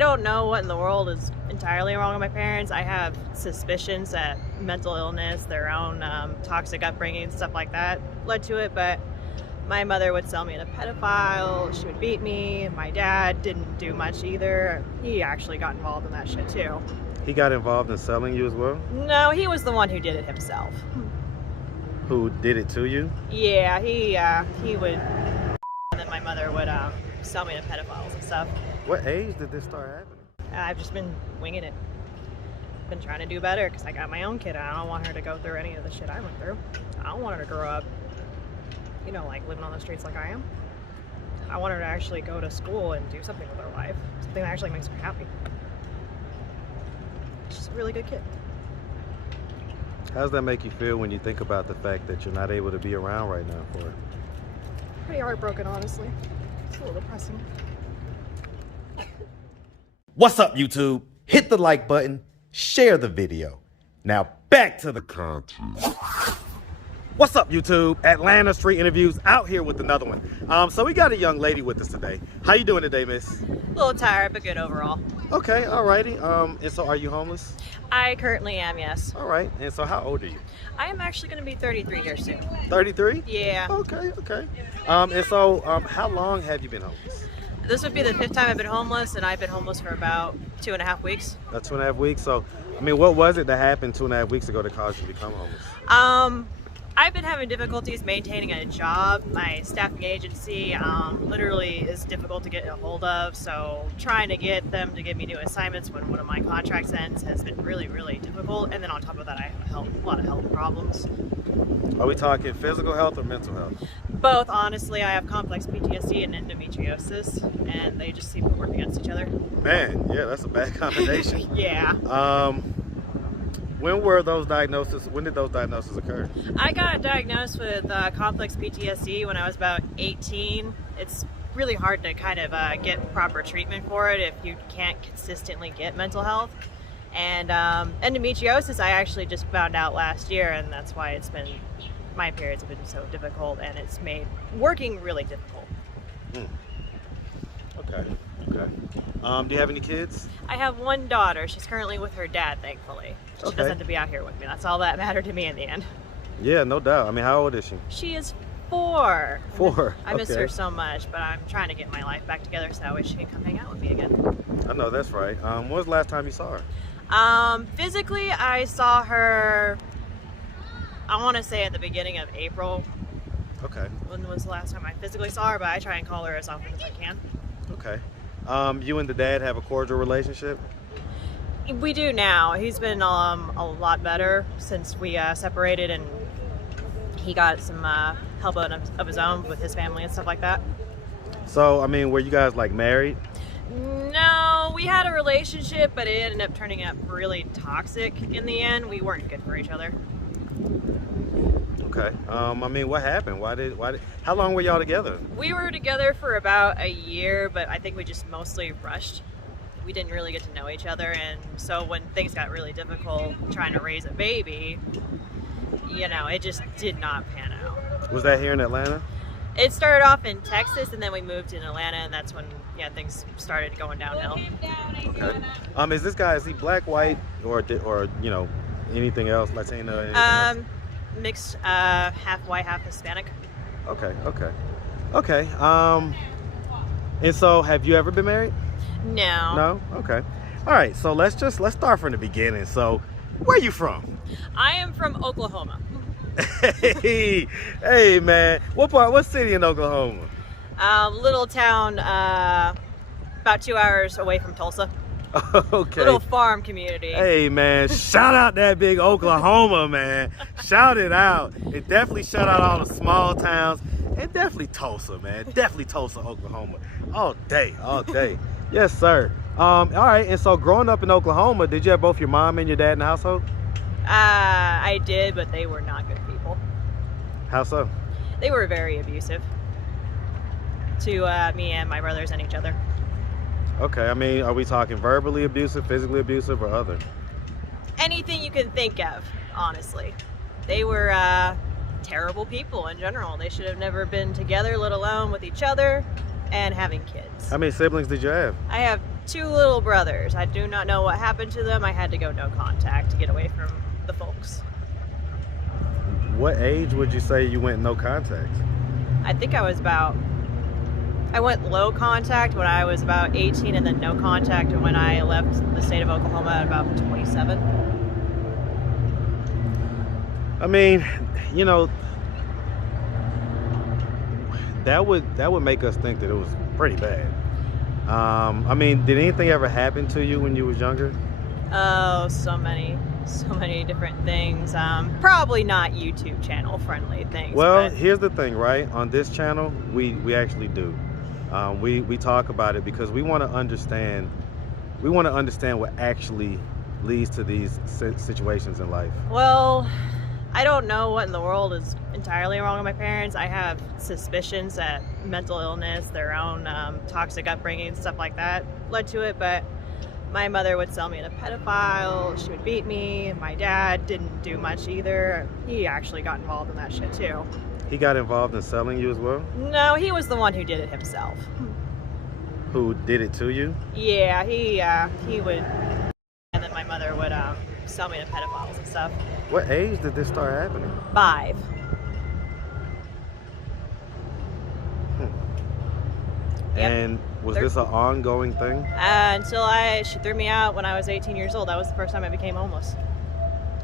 don't know what in the world is entirely wrong with my parents. I have suspicions that mental illness, their own toxic upbringing, stuff like that led to it, but my mother would sell me to a pedophile, she would beat me. My dad didn't do much either. He actually got involved in that shit too. He got involved in selling you as well? No, he was the one who did it himself. Who did it to you? Yeah, he would, and then my mother would sell me to pedophiles and stuff. What age did this start happening? I've just been winging it. Been trying to do better because I got my own kid. I don't want her to go through any of the shit I went through. I don't want her to grow up, you know, like living on the streets like I am. I want her to actually go to school and do something with her life. Something that actually makes her happy. She's a really good kid. How does that make you feel when you think about the fact that you're not able to be around right now for it? Pretty heartbroken, honestly. It's a little depressing. What's up, YouTube? Hit the like button, share the video. Now back to the content. What's up, YouTube? Atlanta Street Interviews out here with another one. So we got a young lady with us today. How you doing today, miss? A little tired, but good overall. Okay, alrighty. And so are you homeless? I currently am, yes. All right. And so how old are you? I am actually going to be 33 here soon. 33? Yeah. Okay, okay. And so how long have you been homeless? This would be the 5th time I've been homeless, and I've been homeless for about 2.5 weeks. About 2.5 weeks. So, I mean, what was it that happened 2.5 weeks ago that caused you to become homeless? I've been having difficulties maintaining a job. My staffing agency literally is difficult to get a hold of, so trying to get them to give me new assignments when one of my contracts ends has been really, really difficult. And then on top of that, I have a lot of health problems. Are we talking physical health or mental health? Both, honestly. I have complex PTSD and endometriosis, and they just seem to work against each other. Man, yeah, that's a bad combination. Yeah. When did those diagnoses occur? I got diagnosed with complex PTSD when I was about 18. It's really hard to kind of get proper treatment for it if you can't consistently get mental health. And endometriosis I actually just found out last year, and that's why my periods have been so difficult, and it's made working really difficult. Okay, okay. Do you have any kids? I have one daughter. She's currently with her dad, thankfully. She doesn't have to be out here with me. That's all that mattered to me in the end. Yeah, no doubt. I mean, how old is she? She is 4. 4. I miss her so much, but I'm trying to get my life back together so that way she can come hang out with me again. I know, that's right. When was the last time you saw her? Physically, I saw her, I want to say at the beginning of April. Okay. When was the last time I physically saw her, but I try and call her as often as I can. Okay. You and the dad have a cordial relationship? We do now. He's been a lot better since we separated, and he got some help of his own with his family and stuff like that. So, I mean, were you guys like married? No, we had a relationship, but it ended up turning out really toxic in the end. We weren't good for each other. Okay. I mean, what happened? How long were y'all together? We were together for about a year, but I think we just mostly rushed. We didn't really get to know each other, and so when things got really difficult trying to raise a baby, you know, it just did not pan out. Was that here in Atlanta? It started off in Texas, and then we moved in Atlanta, and that's when, yeah, things started going downhill. Okay. Is this guy, is he black, white, or you know, anything else, Latino? Anything else? Mixed, half white, half Hispanic. Okay, okay. Okay. And so have you ever been married? No. No? Okay. All right, so let's start from the beginning. So, where are you from? I am from Oklahoma. Hey man. What city in Oklahoma? Little town about 2 hours away from Tulsa. Okay. Little farm community. Hey man, shout out that big Oklahoma, man. Shout it out. And definitely shout out all the small towns. And definitely Tulsa, man. Definitely Tulsa, Oklahoma. All day, all day. Yes, sir. All right, and so growing up in Oklahoma, did you have both your mom and your dad in the household? I did, but they were not good people. How so? They were very abusive to me and my brothers and each other. Okay, I mean, are we talking verbally abusive, physically abusive, or other? Anything you can think of, honestly. They were terrible people in general. They should have never been together, let alone with each other and having kids. How many siblings did you have? I have 2 little brothers. I do not know what happened to them. I had to go no contact to get away from the folks. What age would you say you went no contact? I think I went low contact when I was about 18 and then no contact when I left the state of Oklahoma at about 27. I mean, you know, that would make us think that it was pretty bad. I mean, did anything ever happen to you when you was younger? Oh, so many different things. Probably not YouTube channel friendly things. Well, but here's the thing, right? On this channel, we actually do. We talk about it because we want to understand. We want to understand what actually leads to these situations in life. Well, I don't know what in the world is entirely wrong with my parents. I have suspicions that mental illness, their own toxic upbringing, stuff like that led to it, but my mother would sell me to pedophile, she would beat me, my dad didn't do much either. He actually got involved in that shit too. He got involved in selling you as well? No, he was the one who did it himself. Who did it to you? Yeah, he would, and then my mother would sell me to pedophiles and stuff. What age did this start happening? 5. Yep. And was this an ongoing thing? Until she threw me out when I was 18 years old. That was the first time I became homeless.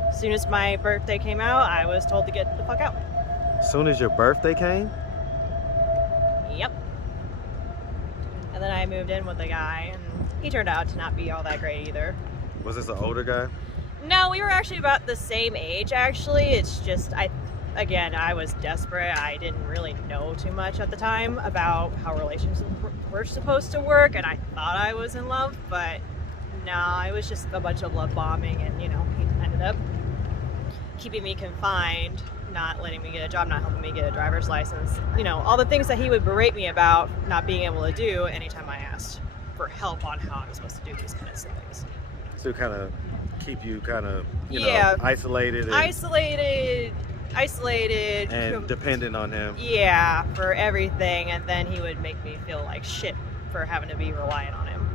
As soon as my birthday came out, I was told to get the fuck out. As soon as your birthday came? Yep. And then I moved in with a guy, and he turned out to not be all that great either. Was this an older guy? No, we were actually about the same age, actually. It's just, I was desperate. I didn't really know too much at the time about how relationships were supposed to work, and I thought I was in love, but no, it was just a bunch of love bombing, and, you know, he ended up keeping me confined, not letting me get a job, not helping me get a driver's license. You know, all the things that he would berate me about not being able to do anytime I asked for help on how I was supposed to do these kinds of things. To kind of keep you kind of, you Yeah. know, isolated. Isolated. And dependent on him. Yeah, for everything. And then he would make me feel like shit for having to be reliant on him.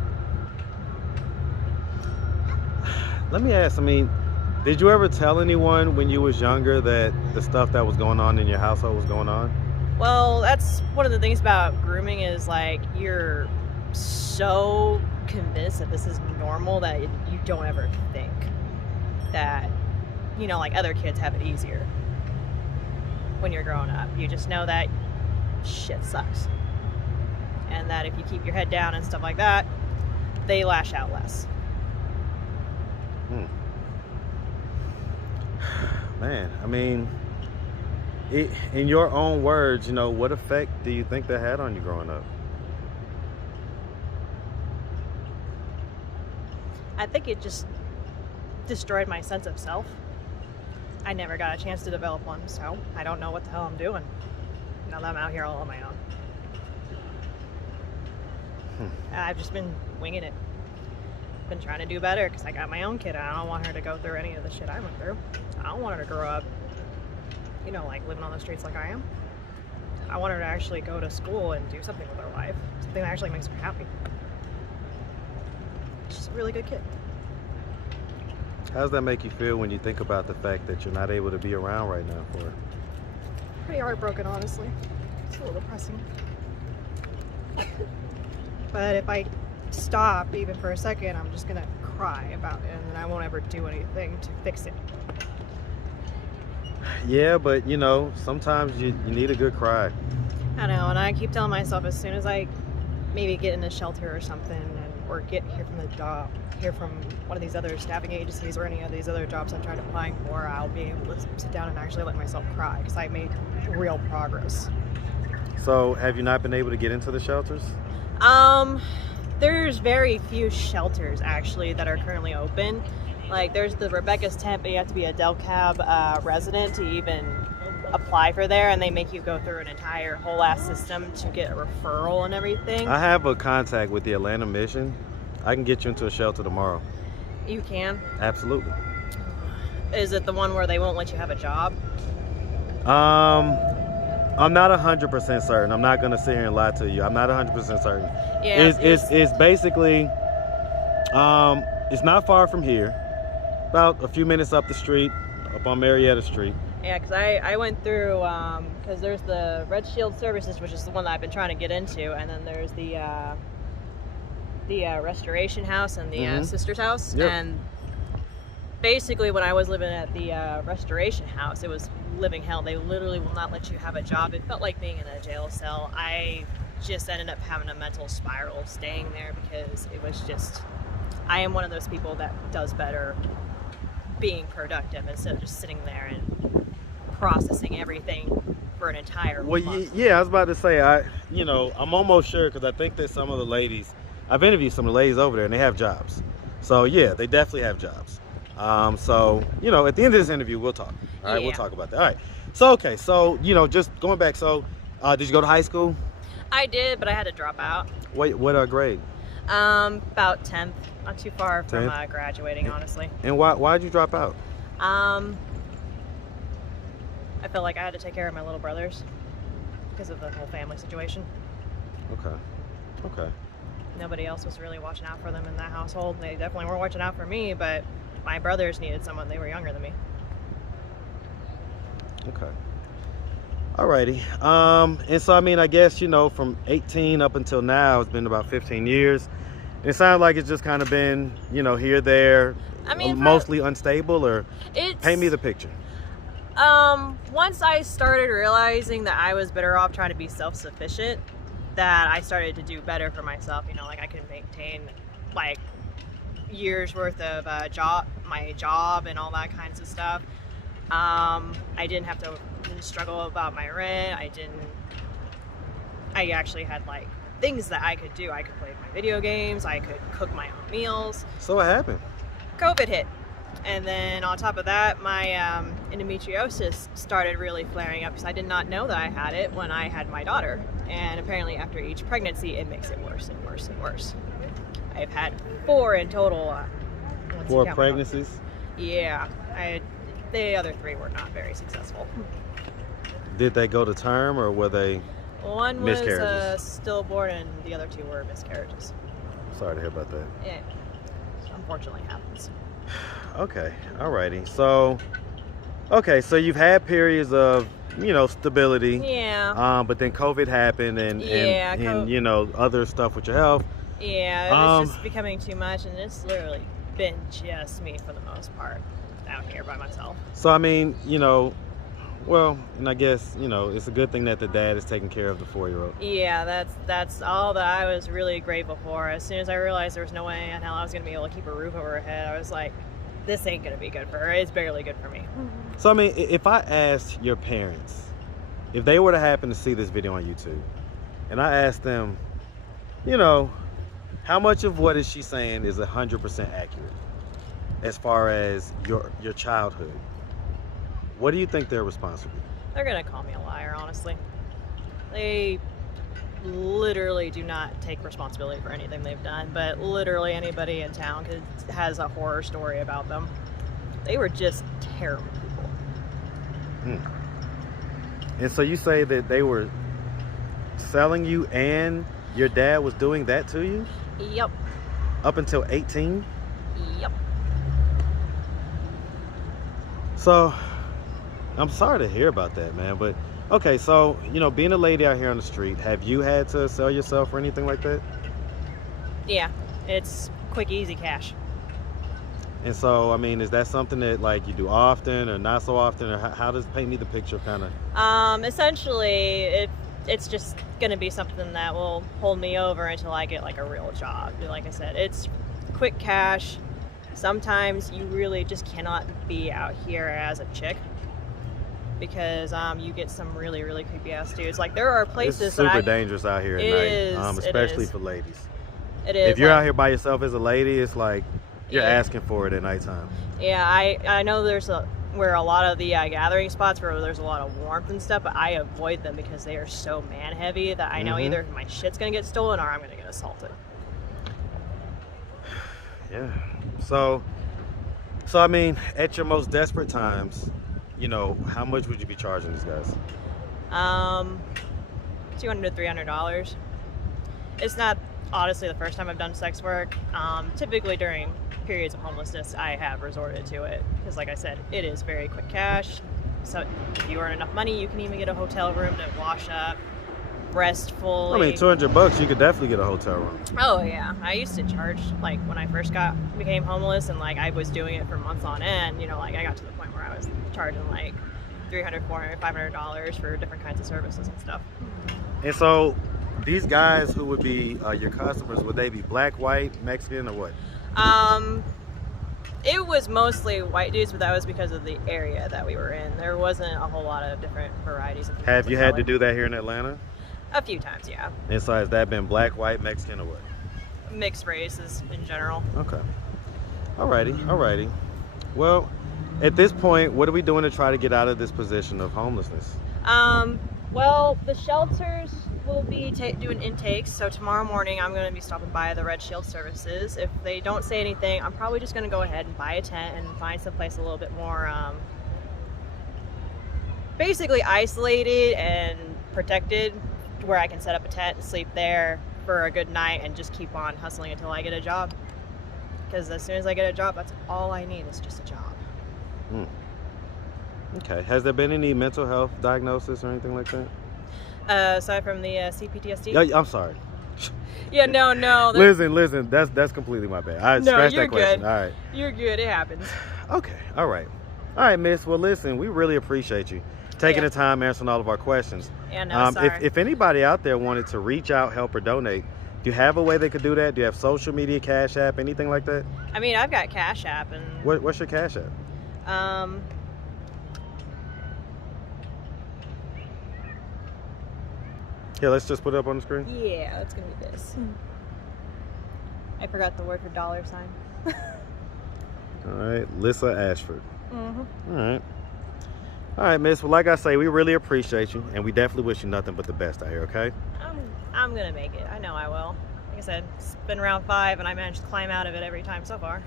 Let me ask, I mean, did you ever tell anyone when you was younger that the stuff that was going on in your household was going on? Well, that's one of the things about grooming is, like, you're so convinced that this is normal that you don't ever think that, you know, like, other kids have it easier when you're growing up. You just know that shit sucks, and that if you keep your head down and stuff like that, they lash out less. Man, I mean, in your own words, you know, what effect do you think that had on you growing up? I think it just destroyed my sense of self. I never got a chance to develop one, so I don't know what the hell I'm doing now that I'm out here all on my own. I've just been winging it. Been trying to do better because I got my own kid. I don't want her to go through any of the shit I went through. I don't want her to grow up, you know, like living on the streets like I am. I want her to actually go to school and do something with her life, something that actually makes her happy. She's a really good kid. How does that make you feel when you think about the fact that you're not able to be around right now for her? Pretty heartbroken, honestly. It's a little depressing. But if I stop even for a second, I'm just gonna cry about it, and then I won't ever do anything to fix it. Yeah, but you know, sometimes you need a good cry. I know, and I keep telling myself as soon as I maybe get in a shelter or something, or hear from one of these other staffing agencies or any of these other jobs I've tried applying for, I'll be able to sit down and actually let myself cry because I made real progress. So, have you not been able to get into the shelters? There's very few shelters actually that are currently open. Like, there's the Rebecca's tent, but you have to be a Del Cab resident to even apply for there, and they make you go through an entire whole ass system to get a referral and everything. I have a contact with the Atlanta Mission. I can get you into a shelter tomorrow. You can? Absolutely. Is it the one where they won't let you have a job? I'm not 100% certain. I'm not gonna sit here and lie to you. I'm not 100% certain. Yeah. It's basically It's not far from here. About a few minutes up the street, up on Marietta Street. Yeah, because I went through, because there's the Red Shield Services, which is the one that I've been trying to get into, and then there's the Restoration House and the Sister's House. Yep. And basically, when I was living at the Restoration House, it was living hell. They literally will not let you have a job. It felt like being in a jail cell. I just ended up having a mental spiral staying there because it was just, I am one of those people that does better being productive instead of just sitting there and processing everything for an entire month. Yeah, I was about to say, I'm almost sure, because I think that some of the ladies, I've interviewed some of the ladies over there and they have jobs. So yeah, they definitely have jobs. So, at the end of this interview, we'll talk. All right, we'll talk about that. All right. So, okay. So, just going back. So, did you go to high school? I did, but I had to drop out. What grade? About 10th. Not too far from 10th? Graduating, honestly. And why did you drop out? I felt like I had to take care of my little brothers because of the whole family situation. Okay. Nobody else was really watching out for them in that household. They definitely weren't watching out for me, but my brothers needed someone. They were younger than me. Okay. Alrighty. And so, I guess, from 18 up until now, it's been about 15 years. It sounds like it's just kind of been, here, there, mostly unstable, or paint me the picture. Once I started realizing that I was better off trying to be self-sufficient, that I started to do better for myself. Like I could maintain like years worth of my job and all that kinds of stuff. I didn't have to struggle about my rent. I actually had like things that I could do. I could play my video games. I could cook my own meals. So what happened? COVID hit. And then on top of that, my endometriosis started really flaring up because I did not know that I had it when I had my daughter. And apparently after each pregnancy, it makes it worse and worse and worse. I've had 4 in total. 4 pregnancies? Yeah. The other 3 were not very successful. Did they go to term, or were they One was miscarriages? stillborn and the other 2 were miscarriages. Sorry to hear about that. Yeah. Unfortunately happens. Okay, alrighty. So you've had periods of, stability. Yeah. But then COVID happened and other stuff with your health. Yeah, it was just becoming too much, and it's literally been just me for the most part out here by myself. So, and I guess, it's a good thing that the dad is taking care of the 4-year-old. Yeah, that's all that I was really grateful for. As soon as I realized there was no way in hell I was going to be able to keep a roof over her head, I was like, this ain't going to be good for her. It's barely good for me. So, if I asked your parents, if they were to happen to see this video on YouTube, and I asked them, how much of what is she saying is 100% accurate as far as your childhood, what do you think their response would be? They're going to call me a liar, honestly. They literally do not take responsibility for anything they've done, but literally anybody in town has a horror story about them. They were just terrible people. And so you say that they were selling you and your dad was doing that to you? Yep. Up until 18? Yep. So, I'm sorry to hear about that, man. But, okay, so, being a lady out here on the street, have you had to sell yourself or anything like that? Yeah, it's quick, easy cash. And so, is that something that, like, you do often or not so often? Or how does paint me the picture, kind of? Essentially, it's just going to be something that will hold me over until I get, like, a real job. Like I said, it's quick cash. Sometimes you really just cannot be out here as a chick because you get some really, really creepy ass dudes. Like, there are places it's super dangerous out here at night, especially for ladies. It is. If you're out here by yourself as a lady, it's like you're asking for it at nighttime. Yeah, I know there's where a lot of the gathering spots where there's a lot of warmth and stuff, but I avoid them because they are so man heavy that I know either my shit's gonna get stolen or I'm gonna get assaulted. Yeah. So at your most desperate times, how much would you be charging these guys? $200 to $300. It's not honestly the first time I've done sex work. Typically during periods of homelessness, I have resorted to it because, like I said, it is very quick cash. So if you earn enough money, you can even get a hotel room to wash up, rest fully. I mean, $200, you could definitely get a hotel room. Oh yeah, I used to charge, like, when I first became homeless, and like I was doing it for months on end. You know, like I got to the point where I was charging like $300, $400, $500 for different kinds of services and stuff. And so, these guys who would be your customers, would they be black, white, Mexican, or what? It was mostly white dudes, but that was because of the area that we were in. There wasn't a whole lot of different varieties of people. Have you had to do that here in Atlanta? A few times, yeah. And so has that been black, white, Mexican, or what? Mixed races in general. Okay. Alrighty. Well, at this point, what are we doing to try to get out of this position of homelessness? Well, the shelters will be doing intakes, so tomorrow morning I'm going to be stopping by the Red Shield services. If they don't say anything, I'm probably just going to go ahead and buy a tent and find someplace a little bit more basically isolated and protected, where I can set up a tent and sleep there for a good night and just keep on hustling until I get a job. Because as soon as I get a job, that's all I need is just a job. Okay. Has there been any mental health diagnosis or anything like that? Aside from the CPTSD? Yeah, I'm sorry. Yeah, no. Listen. That's completely my bad. I scratched that question. Good. All right. You're good. It happens. Okay. All right, Miss. Well, listen, we really appreciate you taking the time answering all of our questions. Yeah, no, sorry. If anybody out there wanted to reach out, help, or donate, do you have a way they could do that? Do you have social media, Cash App, anything like that? I mean, I've got Cash App and. What's your Cash App? Yeah, let's just put it up on the screen. Yeah, it's gonna be this. I forgot the word for $. All right, Lyssaashford. Mm-hmm. All right, Miss. Well, like I say, we really appreciate you, and we definitely wish you nothing but the best out here, okay? I'm gonna make it. I know I will. Like I said, it's been round 5, and I managed to climb out of it every time so far.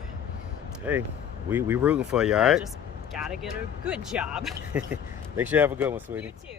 Hey, we rooting for you, all right? Just gotta get a good job. Make sure you have a good one, sweetie. You too.